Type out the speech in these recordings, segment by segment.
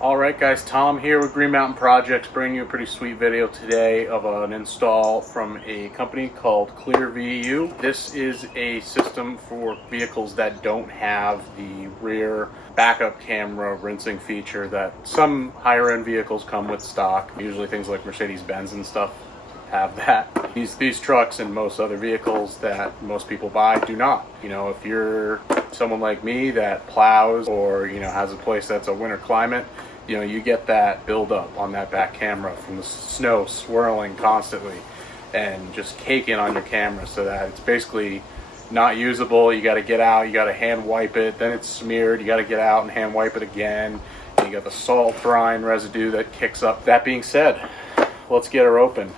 Alright guys, Tom here with Green Mountain Projects, bringing you a pretty sweet video today of an install from a company called ClearVU. This is a system for vehicles that don't have the rear backup camera rinsing feature that some higher end vehicles come with stock. Usually things like Mercedes-Benz and stuff have that. These trucks and most other vehicles that most people buy do not. You know, if you're someone like me that plows or, you know, has a place that's a winter climate, you know, you get that buildup on that back camera from the snow swirling constantly and just caking on your camera, so that it's basically not usable. You got to get out, you got to hand wipe it, then it's smeared, you got to get out and hand wipe it again. You got the salt brine residue that kicks up. That being said, let's get her open.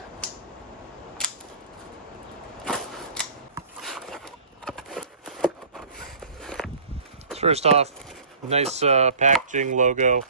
First off, nice packaging logo.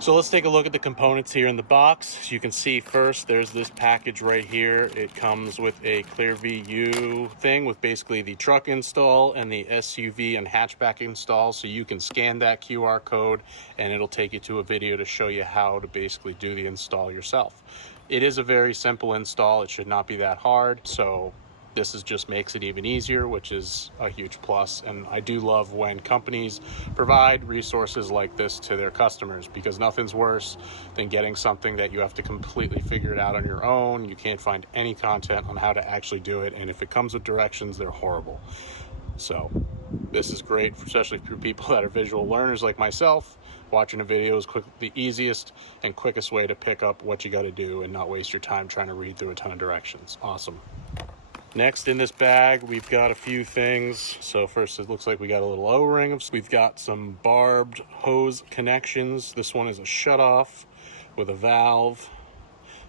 So let's take a look at the components here in the box. As you can see, first there's this package right here. It comes with a ClearVU thing with basically the truck install and the SUV and hatchback install, so you can scan that QR code and it'll take you to a video to show you how to basically do the install yourself. It is a very simple install. It should not be that hard, so this just makes it even easier, which is a huge plus. And I do love when companies provide resources like this to their customers, because nothing's worse than getting something that you have to completely figure it out on your own. You can't find any content on how to actually do it, and if it comes with directions, they're horrible. So this is great, especially for people that are visual learners like myself. Watching a video is the easiest and quickest way to pick up what you got to do and not waste your time trying to read through a ton of directions. Awesome. Next in this bag, we've got a few things. So first, it looks like we got a little O-ring. We've got some barbed hose connections. This one is a shutoff with a valve.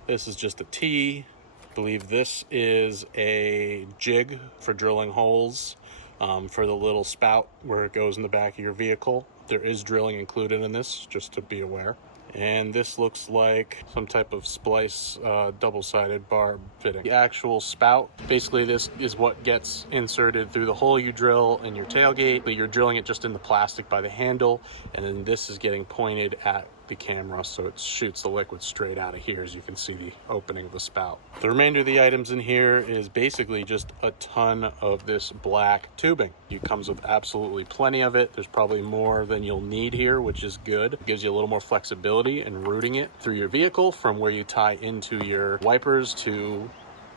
This is just a T. I believe this is a jig for drilling holes for the little spout where it goes in the back of your vehicle. There is drilling included in this, just to be aware. And this looks like some type of splice double-sided barb fitting. The actual spout, basically this is what gets inserted through the hole you drill in your tailgate, but you're drilling it just in the plastic by the handle, and then this is getting pointed at the camera, so it shoots the liquid straight out of here, as you can see the opening of the spout. The remainder of the items in here is basically just a ton of this black tubing. It comes with absolutely plenty of it. There's probably more than you'll need here, which is good. It gives you a little more flexibility in routing it through your vehicle from where you tie into your wipers to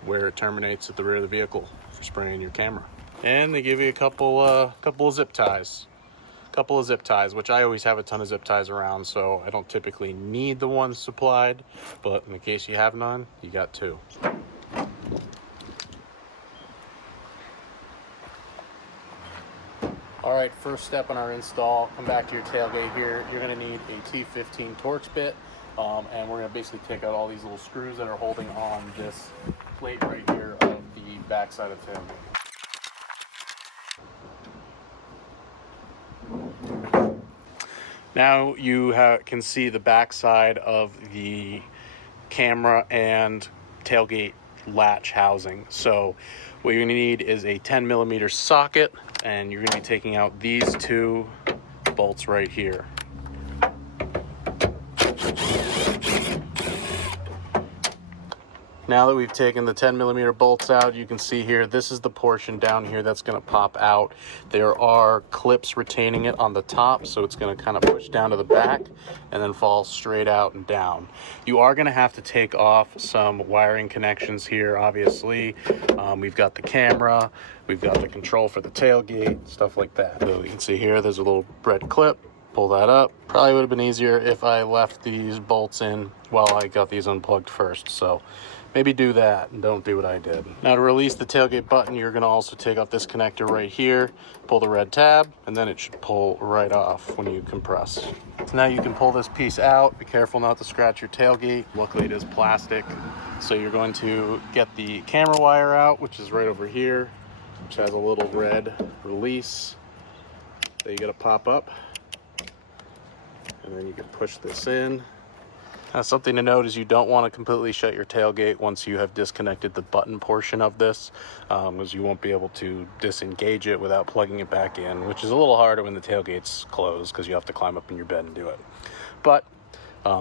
where it terminates at the rear of the vehicle for spraying your camera. And they give you a couple of zip ties. Which I always have a ton of zip ties around, so I don't typically need the ones supplied, but in case you have none, you got two. All right, first step in our install, come back to your tailgate here. You're gonna need a T15 Torx bit, and we're gonna basically take out all these little screws that are holding on this plate right here of the back side of the tailgate. Now you can see the back side of the camera and tailgate latch housing. So what you're going to need is a 10mm socket, and you're going to be taking out these two bolts right here. Now that we've taken the 10mm bolts out, you can see here, this is the portion down here that's going to pop out. There are clips retaining it on the top, so it's going to kind of push down to the back and then fall straight out and down. You are going to have to take off some wiring connections here, obviously. We've got the camera, we've got the control for the tailgate, stuff like that. So you can see here, there's a little red clip. Pull that up. Probably would have been easier if I left these bolts in while I got these unplugged first, so maybe do that and don't do what I did. Now to release the tailgate button, you're going to also take off this connector right here, pull the red tab, and then it should pull right off when you compress. So now you can pull this piece out. Be careful not to scratch your tailgate. Luckily it is plastic. So you're going to get the camera wire out, which is right over here, which has a little red release that you got to pop up. And then you can push this in. Now, something to note is you don't want to completely shut your tailgate once you have disconnected the button portion of this, as you won't be able to disengage it without plugging it back in, which is a little harder when the tailgate's closed because you have to climb up in your bed and do it. But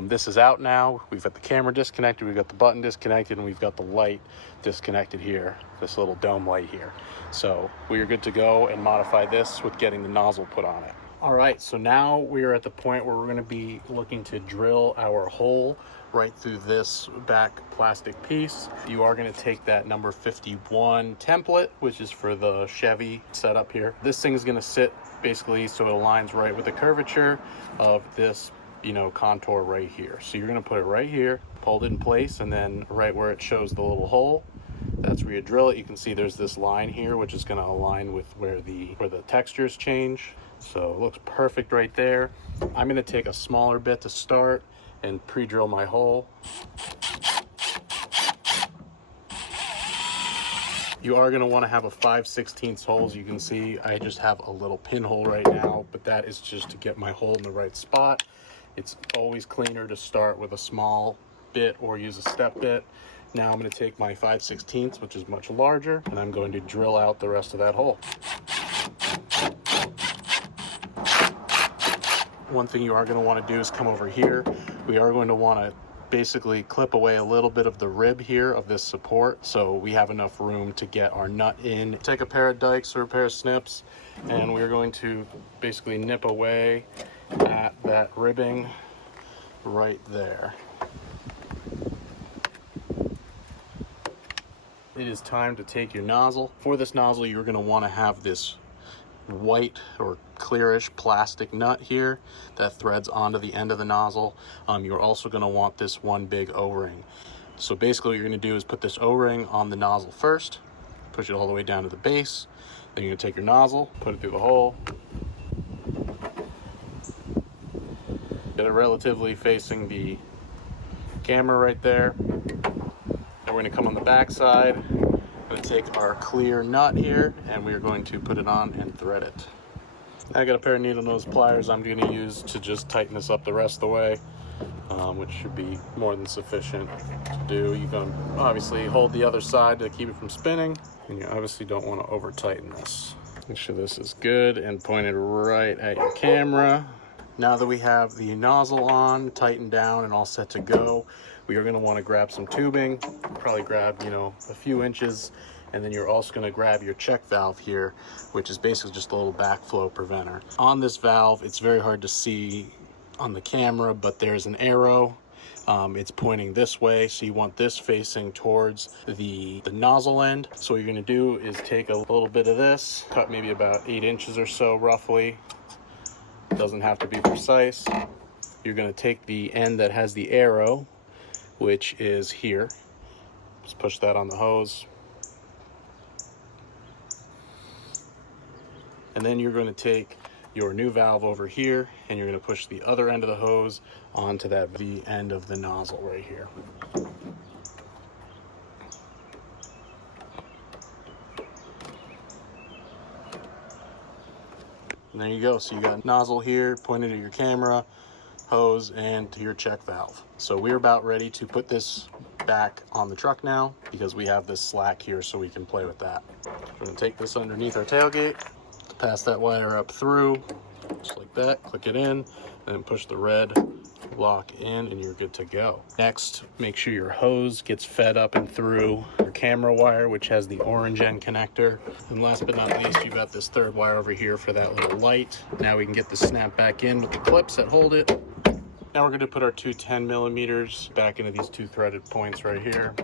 This is out now. We've got the camera disconnected, we've got the button disconnected, and we've got the light disconnected here, this little dome light here. So we are good to go and modify this with getting the nozzle put on it. All right, so now we are at the point where we're going to be looking to drill our hole right through this back plastic piece. You are going to take that number 51 template, which is for the Chevy setup here. This thing is going to sit basically so it aligns right with the curvature of this, you know, contour right here. So you're going to put it right here, hold it in place, and then right where it shows the little hole, that's where you drill it. You can see there's this line here, which is going to align with where the textures change. So it looks perfect right there. I'm going to take a smaller bit to start and pre-drill my hole. You are going to want to have a 5/16 hole. As you can see, I just have a little pinhole right now, but that is just to get my hole in the right spot. It's always cleaner to start with a small bit or use a step bit. Now I'm going to take my 5/16, which is much larger, and I'm going to drill out the rest of that hole. One thing you are going to want to do is come over here. We are going to want to basically clip away a little bit of the rib here of this support so we have enough room to get our nut in. Take a pair of dikes or a pair of snips, and we're going to basically nip away at that ribbing right there. It is time to take your nozzle. For this nozzle, you're going to want to have this white or clearish plastic nut here that threads onto the end of the nozzle. You're also going to want this one big O-ring. So basically what you're going to do is put this O-ring on the nozzle first, push it all the way down to the base, then you're going to take your nozzle, put it through the hole, get it relatively facing the camera right there. Then we're going to come on the back side. I'm going to take our clear nut here and we're going to put it on and thread it. I got a pair of needle nose pliers I'm going to use to just tighten this up the rest of the way, which should be more than sufficient to do. You can obviously hold the other side to keep it from spinning, and you obviously don't want to over tighten this. Make sure this is good and pointed right at your camera. Now that we have the nozzle on, tightened down, and all set to go, we are going to want to grab some tubing. Probably grab, you know, a few inches, and then you're also going to grab your check valve here, which is basically just a little backflow preventer. On this valve, it's very hard to see on the camera, but there's an arrow. It's pointing this way, so you want this facing towards the nozzle end. So what you're going to do is take a little bit of this, cut maybe about 8 inches or so roughly. Doesn't have to be precise. You're going to take the end that has the arrow, which is here. Just push that on the hose. And then you're going to take your new valve over here and you're going to push the other end of the hose onto the end of the nozzle right here. And there you go. So you got nozzle here pointed at your camera, hose, and to your check valve. So we're about ready to put this back on the truck now because we have this slack here so we can play with that. We're going to take this underneath our tailgate, pass that wire up through, just like that, click it in, and then push the red lock in and you're good to go. Next, make sure your hose gets fed up and through your camera wire, which has the orange end connector. And last but not least, you've got this third wire over here for that little light. Now we can get the snap back in with the clips that hold it. Now we're going to put our two 10 millimeters back into these two threaded points right here.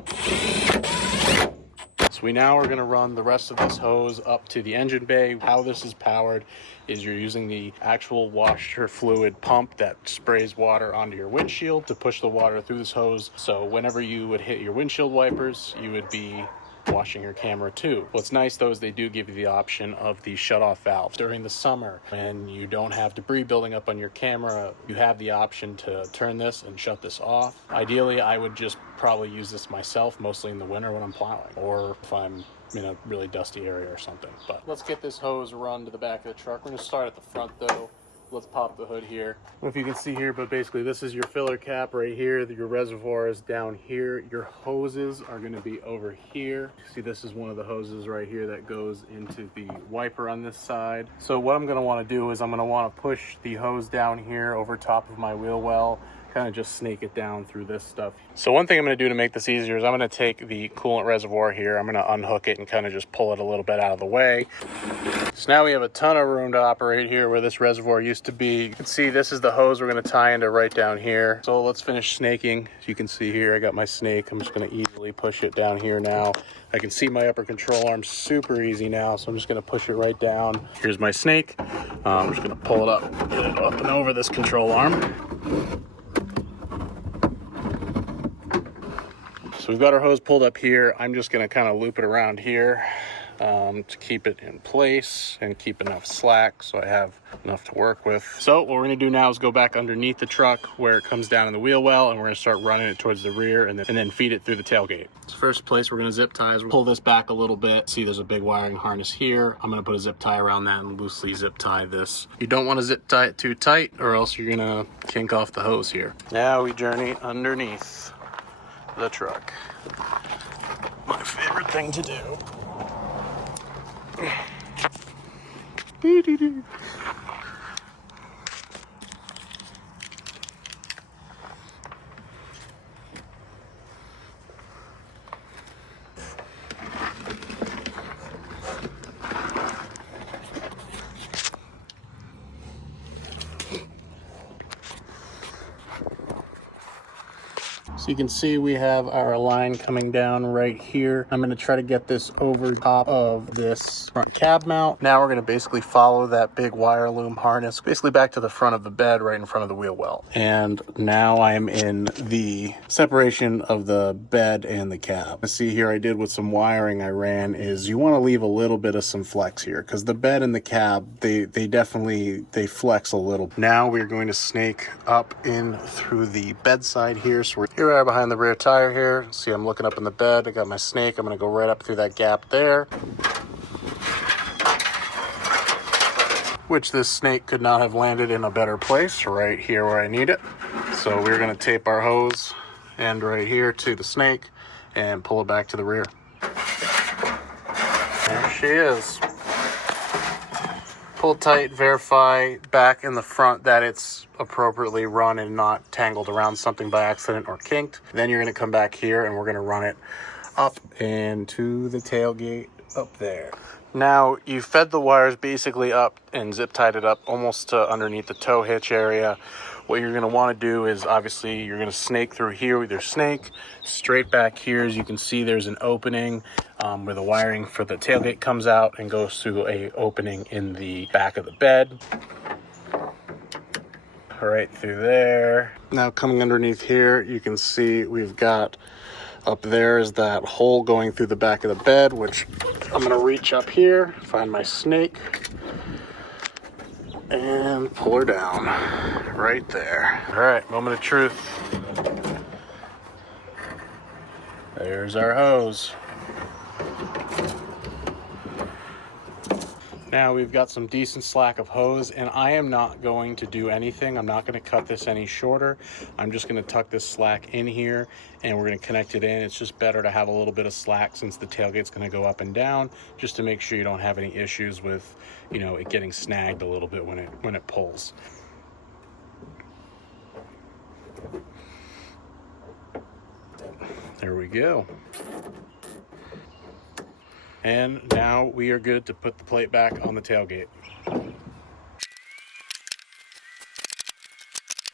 So we now are going to run the rest of this hose up to the engine bay. How this is powered is you're using the actual washer fluid pump that sprays water onto your windshield to push the water through this hose. So whenever you would hit your windshield wipers, you would be washing your camera too. What's nice though is they do give you the option of the shut-off valve. During the summer, when you don't have debris building up on your camera, you have the option to turn this and shut this off. Ideally, I would just probably use this myself, mostly in the winter when I'm plowing, or if I'm in a really dusty area or something. But let's get this hose run to the back of the truck. We're gonna start at the front though. Let's pop the hood here. I don't know if you can see here, but basically this is your filler cap right here. Your reservoir is down here. Your hoses are going to be over here. See, this is one of the hoses right here that goes into the wiper on this side. So what I'm going to want to do is I'm going to want to push the hose down here over top of my wheel well kind of just snake it down through this stuff. So one thing I'm going to do to make this easier is I'm going to take the coolant reservoir here. I'm going to unhook it and kind of just pull it a little bit out of the way. So now we have a ton of room to operate here where this reservoir used to be. You can see this is the hose we're going to tie into right down here. So let's finish snaking. As you can see here, I got my snake. I'm just going to easily push it down here now. I can see my upper control arm super easy now, so I'm just going to push it right down. Here's my snake. I'm just going to pull it up, get it up and over this control arm. So we've got our hose pulled up here. I'm just going to kind of loop it around here to keep it in place and keep enough slack so I have enough to work with. So what we're going to do now is go back underneath the truck where it comes down in the wheel well, and we're going to start running it towards the rear and then feed it through the tailgate. So first place we're going to zip tie is we'll pull this back a little bit. See, there's a big wiring harness here. I'm going to put a zip tie around that and loosely zip tie this. You don't want to zip tie it too tight or else you're going to kink off the hose here. Now we journey underneath the truck. My favorite thing to do. So you can see we have our line coming down right here. I'm going to try to get this over top of this front cab mount. Now we're going to basically follow that big wire loom harness basically back to the front of the bed right in front of the wheel well. And now I'm in the separation of the bed and the cab. See here I did with some wiring I ran is you want to leave a little bit of some flex here because the bed and the cab, they definitely flex a little. Now we're going to snake up in through the bedside here. So here we are behind the rear tire here. See, I'm looking up in the bed. I got my snake. I'm going to go right up through that gap there, which this snake could not have landed in a better place, right here where I need it. So we're going to tape our hose end right here to the snake and pull it back to the rear. There she is. Pull tight, verify back in the front that it's appropriately run and not tangled around something by accident or kinked. Then you're going to come back here and we're going to run it up into the tailgate up there. Now you fed the wires basically up and zip tied it up almost to underneath the tow hitch area. What you're going to want to do is obviously you're going to snake through here with your snake. Straight back here, as you can see, there's an opening where the wiring for the tailgate comes out and goes through a opening in the back of the bed. Right through there. Now coming underneath here, you can see we've got up there is that hole going through the back of the bed, which I'm going to reach up here, find my snake, and pull her down right there. All right, moment of truth. There's our hose. Now we've got some decent slack of hose, and I am not going to do anything. I'm not going to cut this any shorter. I'm just going to tuck this slack in here and we're going to connect it in. It's just better to have a little bit of slack since the tailgate's going to go up and down, just to make sure you don't have any issues with, you know, it getting snagged a little bit when it pulls. There we go. And now we are good to put the plate back on the tailgate.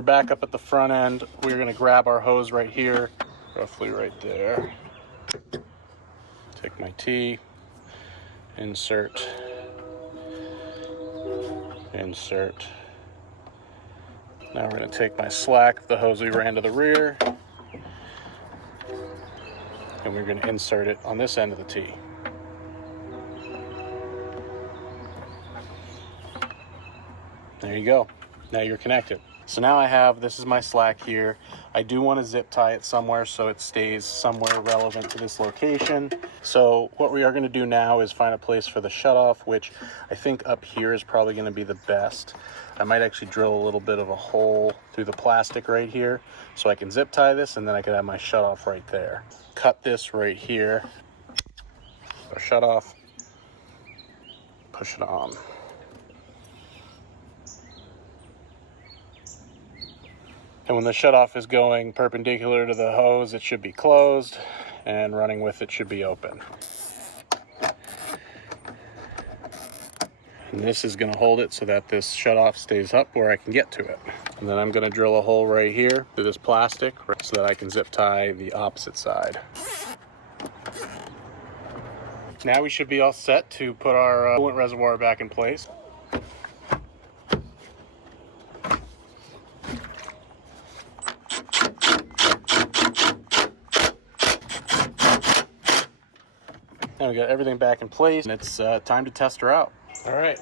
Back up at the front end, we're going to grab our hose right here, roughly right there. Take my T, insert, insert. Now we're going to take my slack, the hose we ran to the rear, and we're going to insert it on this end of the T. There you go. Now you're connected. So now I have, this is my slack here. I do want to zip tie it somewhere so it stays somewhere relevant to this location. So what we are going to do now is find a place for the shutoff, which I think up here is probably going to be the best. I might actually drill a little bit of a hole through the plastic right here so I can zip tie this, and then I can have my shutoff right there. Cut this right here. So shutoff. Push it on. And when the shutoff is going perpendicular to the hose, it should be closed, and running with it should be open. And this is going to hold it so that this shutoff stays up where I can get to it. And then I'm going to drill a hole right here through this plastic so that I can zip tie the opposite side. Now we should be all set to put our coolant reservoir back in place. Now we got everything back in place, and it's time to test her out. All right,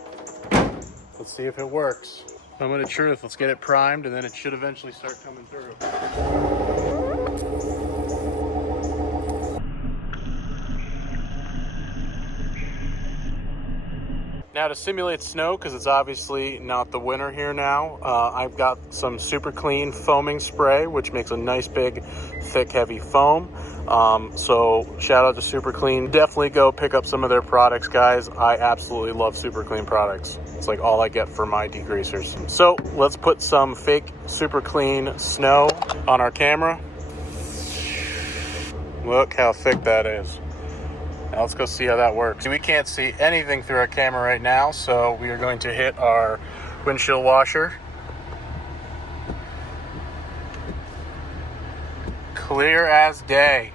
let's see if it works. Moment of truth, let's get it primed, and then it should eventually start coming through. Now to simulate snow, because it's obviously not the winter here now, I've got some super clean foaming spray, which makes a nice big, thick, heavy foam. So shout out to Super Clean. Definitely go pick up some of their products, guys. I absolutely love Super Clean products. It's like all I get for my degreasers. So let's put some fake Super Clean snow on our camera. Look how thick that is. Now let's go see how that works. We can't see anything through our camera right now, so we are going to hit our windshield washer. Clear as day.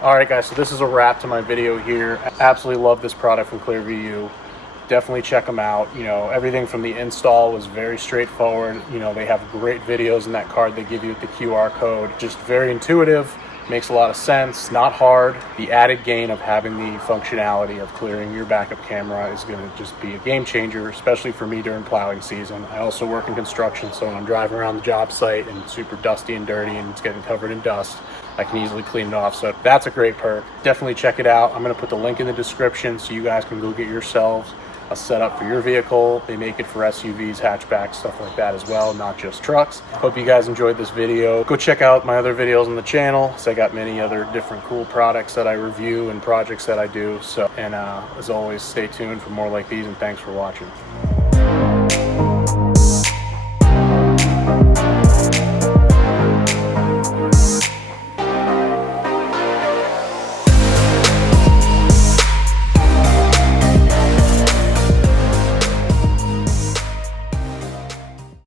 All right, guys, so this is a wrap to my video here. I absolutely love this product from ClearVU. Definitely check them out. You know, everything from the install was very straightforward. You know, they have great videos in that card they give you with the QR code. Just very intuitive, makes a lot of sense, not hard. The added gain of having the functionality of clearing your backup camera is going to just be a game changer, especially for me during plowing season. I also work in construction, so when I'm driving around the job site and it's super dusty and dirty and it's getting covered in dust, I can easily clean it off. So that's a great perk. Definitely check it out. I'm going to put the link in the description so you guys can go get yourselves a setup for your vehicle. They make it for SUVs, hatchbacks, stuff like that as well, not just trucks. Hope you guys enjoyed this video. Go check out my other videos on the channel. So I got many other different cool products that I review and projects that I do. So, and as always, stay tuned for more like these, and thanks for watching.